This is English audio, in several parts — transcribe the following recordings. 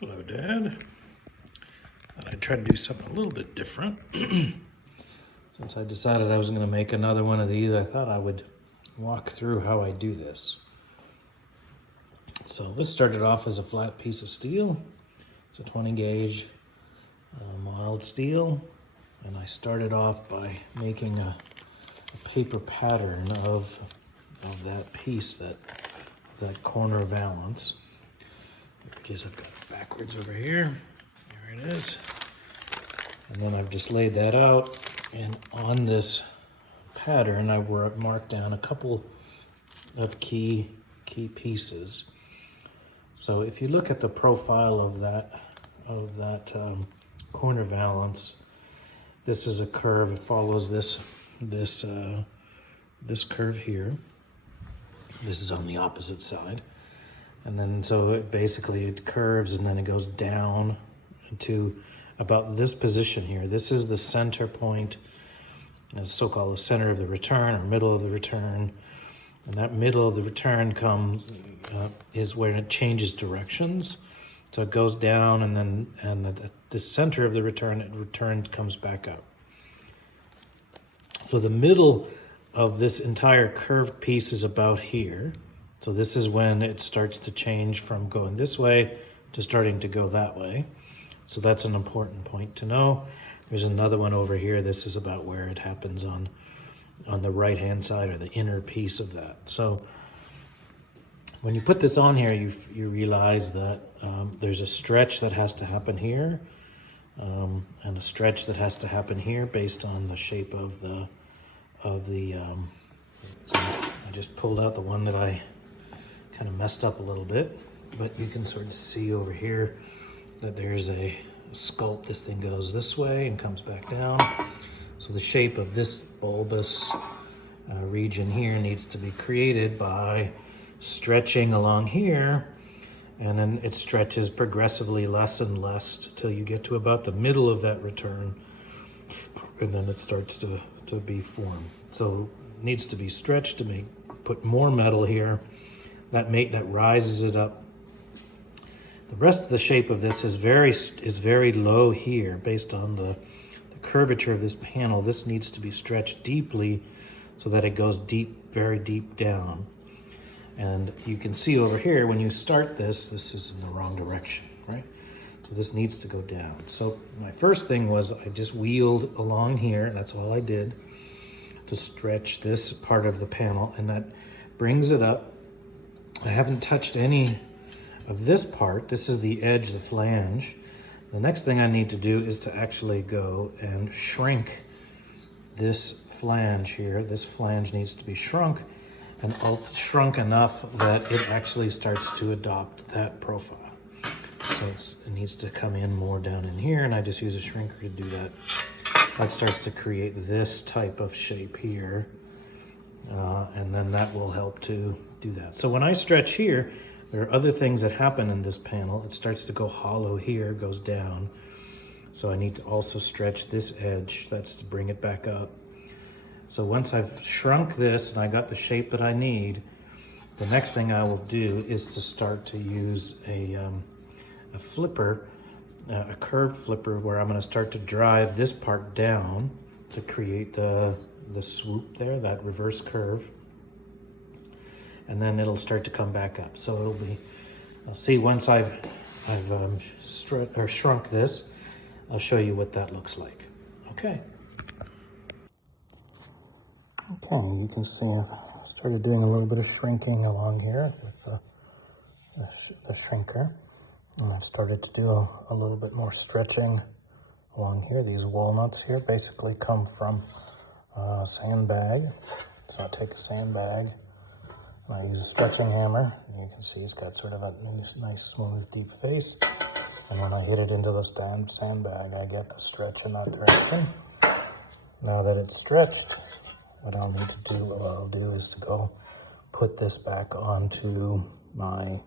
Hello, Dad. I tried to do something a little bit different. Since I decided I was going to make another one of these, I thought I would walk through how I do this. So this started off as a flat piece of steel. It's a 20 gauge mild steel. And I started off by making a paper pattern of that piece, that corner valance. Here it is, I've got it backwards over here. There it is. And then I've just laid that out, and on this pattern I marked down a couple of key pieces. So if you look at the profile of that corner valance, this is a curve. It follows this curve here. This is on the opposite side. And then so it curves and then it goes down to about this position here. This is the center point, so-called the center of the return or middle of the return. And that middle of the return is where it changes directions. So it goes down and at the center of the return comes back up. So the middle of this entire curved piece is about here. So this is when it starts to change from going this way to starting to go that way. So that's an important point to know. There's another one over here. This is about where it happens on the right-hand side, or the inner piece of that. So when you put this on here, you realize that there's a stretch that has to happen here, and a stretch that has to happen here based on the shape of the. So I just pulled out the one that I kind of messed up a little bit, but you can sort of see over here that there's a sculpt. This thing goes this way and comes back down. So the shape of this bulbous region here needs to be created by stretching along here, and then it stretches progressively less and less till you get to about the middle of that return, and then it starts to be formed. So it needs to be stretched to put more metal here. That rises it up. The rest of the shape of this is very low here based on the curvature of this panel. This needs to be stretched deeply so that it goes deep, very deep down. And you can see over here when you start this is in the wrong direction, right? So this needs to go down. So my first thing was I just wheeled along here. That's all I did to stretch this part of the panel, and that brings it up. I haven't touched any of this part. This is the edge, the flange. The next thing I need to do is to actually go and shrink this flange here. This flange needs to be shrunk, and shrunk enough that it actually starts to adopt that profile. So it needs to come in more down in here, and I just use a shrinker to do that. That starts to create this type of shape here, and then that will help to do that. So when I stretch here, there are other things that happen in this panel. It starts to go hollow here, goes down. So I need to also stretch this edge. That's to bring it back up. So once I've shrunk this and I got the shape that I need, the next thing I will do is to start to use a flipper, a curved flipper, where I'm going to start to drive this part down to create the swoop there, that reverse curve. And then it'll start to come back up. So it'll be, I'll see once I've shrunk this, I'll show you what that looks like. Okay. Okay, you can see I've started doing a little bit of shrinking along here with the shrinker. And I've started to do a little bit more stretching along here. These walnuts here basically come from a sandbag. So I take a sandbag, I use a stretching hammer, and you can see it's got sort of a nice, smooth, deep face. And when I hit it into the sandbag, I get the stretch in that direction. Now that it's stretched, what I'll do is to go put this back onto my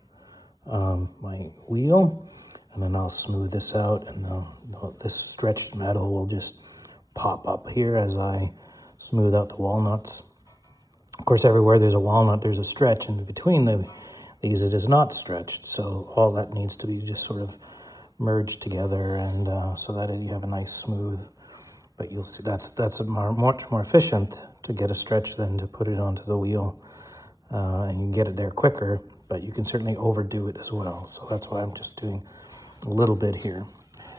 my wheel, and then I'll smooth this out, and this stretched metal will just pop up here as I smooth out the walnuts. Of course, everywhere there's a walnut, there's a stretch, and between these it is not stretched. So all that needs to be just sort of merge together, and so that you have a nice smooth. But you'll see that's much more efficient to get a stretch than to put it onto the wheel, and you can get it there quicker. But you can certainly overdo it as well. So that's why I'm just doing a little bit here.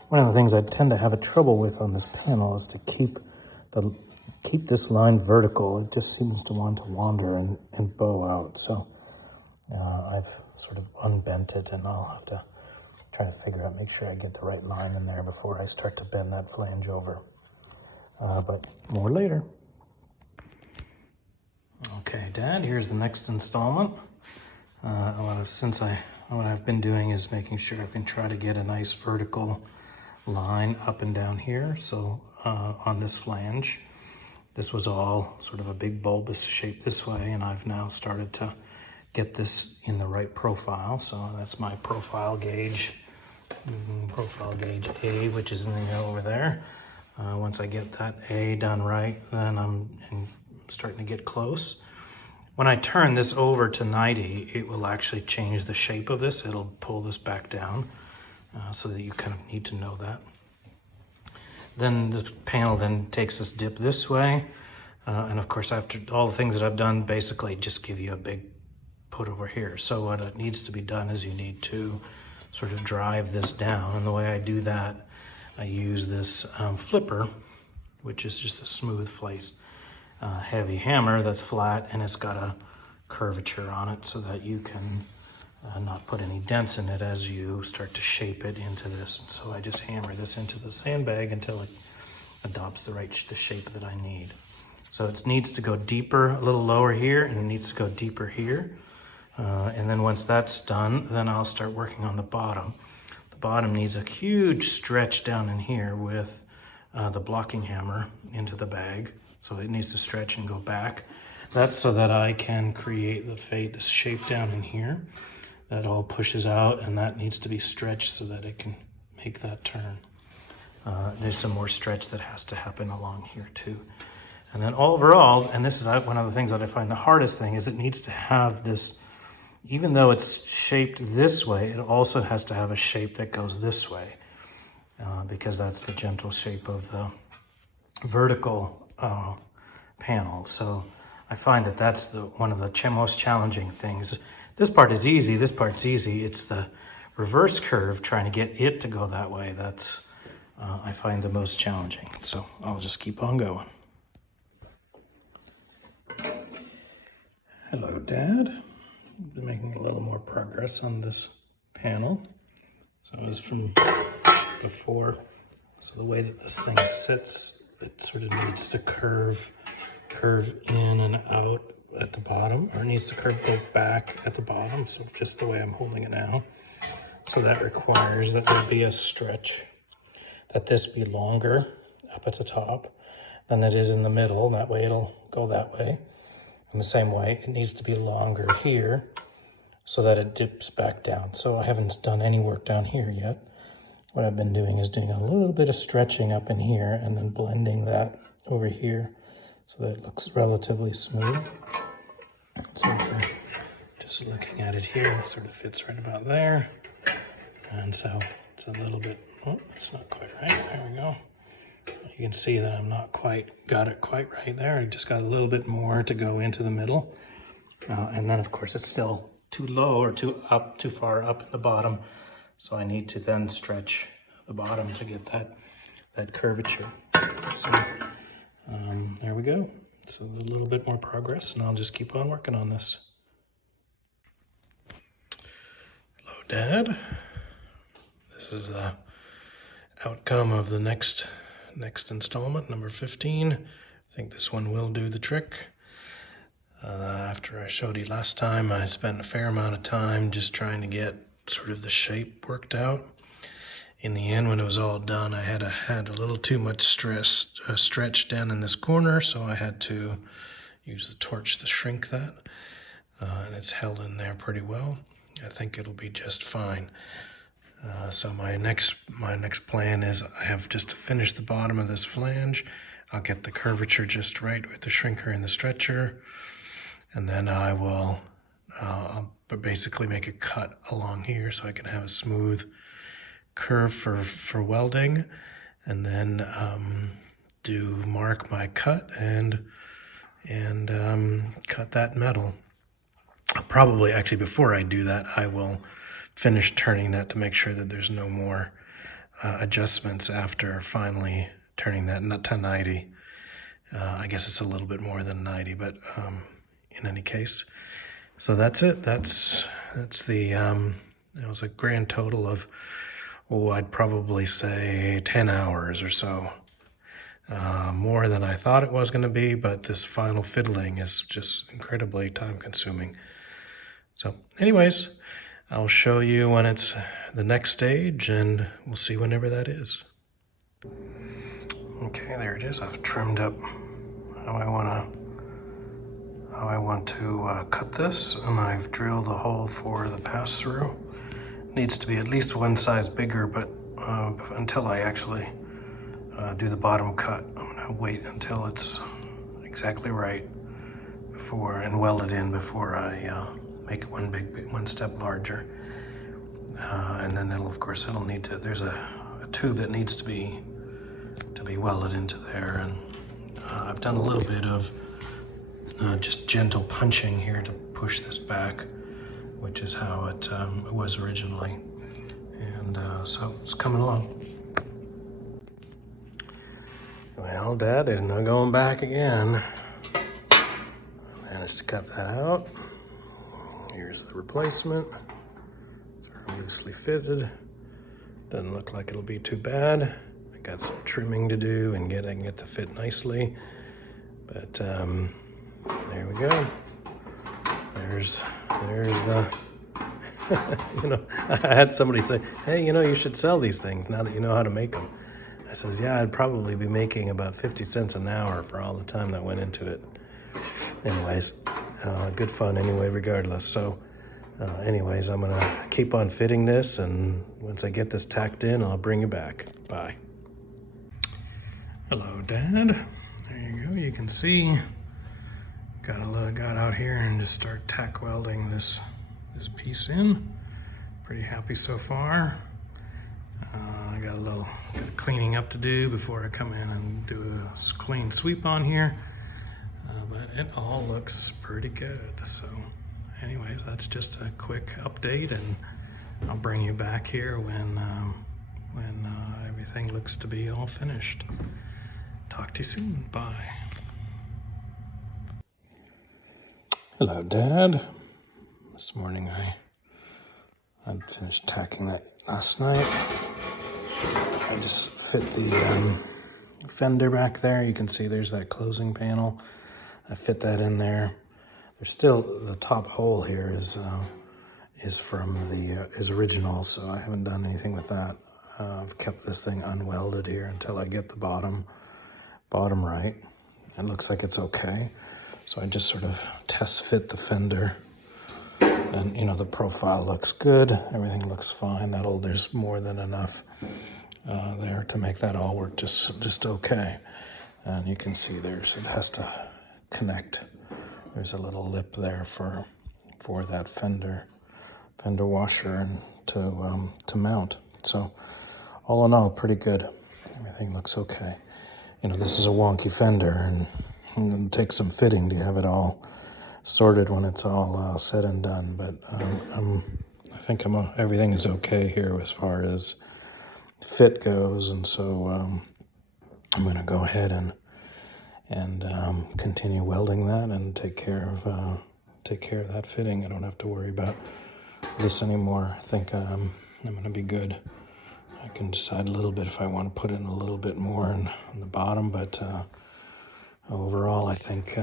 One of the things I tend to have a trouble with on this panel is to keep this line vertical. It just seems to want to wander and bow out. So I've sort of unbent it, and I'll have to try to figure out, make sure I get the right line in there before I start to bend that flange over. But more later. Okay, Dad, here's the next installment. What I've been doing is making sure I can try to get a nice vertical line up and down here. So on this flange, this was all sort of a big bulbous shape this way, and I've now started to get this in the right profile. So that's my profile gauge A, which is in the over there. Once I get that A done right, then I'm starting to get close. When I turn this over to 90, it will actually change the shape of this. It'll pull this back down, so that you kind of need to know that. Then the panel then takes this dip this way. And of course, after all the things that I've done, basically just give you a big put over here. So what it needs to be done is you need to sort of drive this down. And the way I do that, I use this flipper, which is just a smooth place. Heavy hammer that's flat, and it's got a curvature on it so that you can not put any dents in it as you start to shape it into this. And so I just hammer this into the sandbag until it adopts the shape that I need. So it needs to go deeper, a little lower here, and it needs to go deeper here. And then once that's done, then I'll start working on the bottom. The bottom needs a huge stretch down in here with the blocking hammer into the bag. So it needs to stretch and go back. That's so that I can create the shape down in here. That all pushes out, and that needs to be stretched so that it can make that turn. There's some more stretch that has to happen along here too. And then overall, and this is one of the things that I find the hardest thing, is it needs to have this, even though it's shaped this way, it also has to have a shape that goes this way, because that's the gentle shape of the vertical panel. So I find that that's one of the most challenging things. This part is easy, this part's easy. It's the reverse curve, trying to get it to go that way, that's I find the most challenging. So I'll just keep on going. Hello, Dad. I've been making a little more progress on this panel. So it was from before. So the way that this thing sits, it sort of needs to curve in and out at the bottom, or it needs to go back at the bottom. So just the way I'm holding it now. So that requires that there be a stretch, that this be longer up at the top than it is in the middle. That way it'll go that way. In the same way, it needs to be longer here so that it dips back down. So I haven't done any work down here yet. What I've been doing is doing a little bit of stretching up in here and then blending that over here so that it looks relatively smooth. So if we're just looking at it here, it sort of fits right about there. And so it's a little bit, oh, it's not quite right. There we go. You can see that I'm not quite got it quite right there. I just got a little bit more to go into the middle. And then of course it's still too low or too far up at the bottom. So I need to then stretch the bottom to get that curvature. So there we go. So a little bit more progress, and I'll just keep on working on this. Hello, Dad. This is the outcome of the next installment, number 15. I think this one will do the trick. After I showed you last time, I spent a fair amount of time just trying to get sort of the shape worked out. In the end, when it was all done, I had a little too much stretch down in this corner, so I had to use the torch to shrink that. And it's held in there pretty well. I think it'll be just fine. So my next plan is I have just to finish the bottom of this flange. I'll get the curvature just right with the shrinker and the stretcher, and then I will I'll basically make a cut along here so I can have a smooth curve for welding, and then mark my cut and cut that metal. Probably, actually, before I do that, I will finish turning that to make sure that there's no more adjustments after finally turning that to 90. I guess it's a little bit more than 90, but in any case. So that's it. That's the, it was a grand total of, I'd probably say 10 hours or so. More than I thought it was going to be, but this final fiddling is just incredibly time consuming. So anyways, I'll show you when it's the next stage, and we'll see whenever that is. Okay, there it is. I've trimmed up how I want to cut this, and I've drilled a hole for the pass-through. Needs to be at least one size bigger, but until I actually do the bottom cut, I'm gonna wait until it's exactly right and weld it in before I make it one step larger. And then of course it'll need to, there's a tube that needs to be welded into there, and I've done a little bit of just gentle punching here to push this back, which is how it was originally. And so it's coming along. Well, Dad is not going back again. I managed to cut that out. Here's the replacement. Sort of loosely fitted. Doesn't look like it'll be too bad. I got some trimming to do and getting it to fit nicely. But there we go. There's the, you know, I had somebody say, hey, you know, you should sell these things now that you know how to make them. I says, yeah, I'd probably be making about 50 cents an hour for all the time that went into it. Anyways, good fun anyway, regardless. So anyways, I'm gonna keep on fitting this, and once I get this tacked in, I'll bring you back. Bye. Hello, Dad. There you go. You can see, got out here and just start tack welding this piece in. Pretty happy so far. I got a little cleaning up to do before I come in and do a clean sweep on here. But it all looks pretty good. So anyways, that's just a quick update, and I'll bring you back here when everything looks to be all finished. Talk to you soon. Bye. Hello, Dad. This morning I finished tacking that last night. I just fit the fender back there. You can see there's that closing panel. I fit that in there. There's still the top hole here is from is original, so I haven't done anything with that. I've kept this thing unwelded here until I get the bottom right. It looks like it's okay. So I just sort of test fit the fender, and you know, the profile looks good. Everything looks fine. There's more than enough there to make that all work just okay. And you can see it has to connect. There's a little lip there for that fender washer and to mount. So all in all, pretty good. Everything looks okay. You know, this is a wonky fender, and it'll take some fitting to have it all sorted when it's all said and done. But I think everything is okay here as far as fit goes, and so I'm going to go ahead and continue welding that and take care of that fitting. I don't have to worry about this anymore. I think I'm going to be good. I can decide a little bit if I want to put in a little bit more on the bottom, but overall I think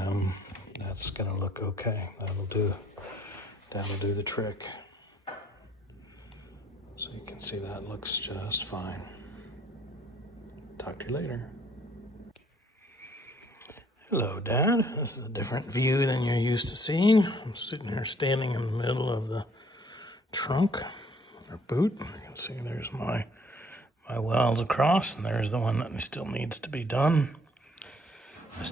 that's going to look okay. That'll do the trick. So you can see that looks just fine. Talk to you later. Hello, Dad. This is a different view than you're used to seeing. I'm sitting here standing in the middle of the trunk or boot. You can see there's my welds across, and there's the one that still needs to be done. I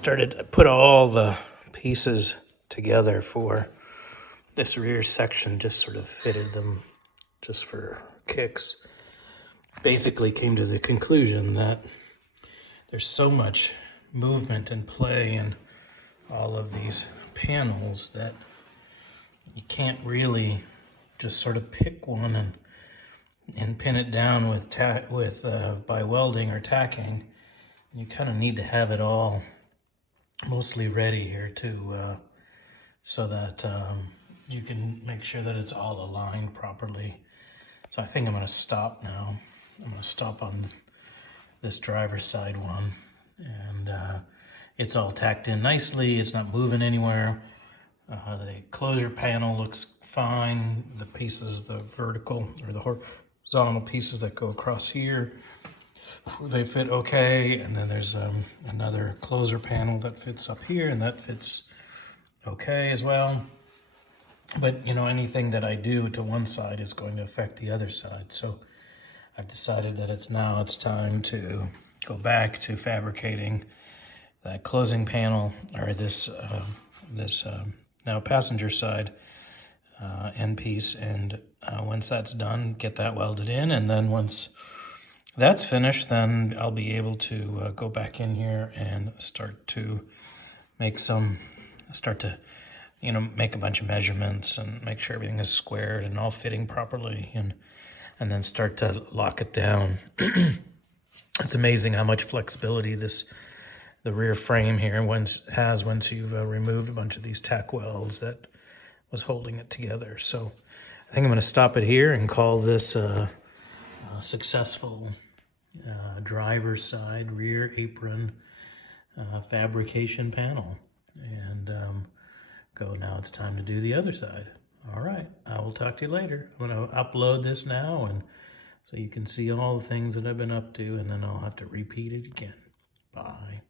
put all the pieces together for this rear section, just sort of fitted them just for kicks. basically came to the conclusion that there's so much movement and play in all of these panels that you can't really just sort of pick one and pin it down with by welding or tacking. You kind of need to have it all mostly ready here to so that you can make sure that it's all aligned properly. So I think I'm going to stop now. I'm going to stop on this driver's side one, and it's all tacked in nicely. It's not moving anywhere. The closure panel looks fine. The pieces, the vertical or the horizontal pieces that go across here, they fit okay. And then there's another closer panel that fits up here, and that fits okay as well. But you know, anything that I do to one side is going to affect the other side. So I've decided that it's time to go back to fabricating that closing panel, or this now passenger side end piece. And once that's done, get that welded in. And then once that's finished, then I'll be able to go back in here and start to make make a bunch of measurements and make sure everything is squared and all fitting properly, and then start to lock it down. It's amazing how much flexibility the rear frame here has once you've removed a bunch of these tack welds that was holding it together. So I think I'm going to stop it here and call this a successful driver's side rear apron fabrication panel. And now it's time to do the other side. All right, I will talk to you later. I'm going to upload this now, and so you can see all the things that I've been up to, and then I'll have to repeat it again. Bye.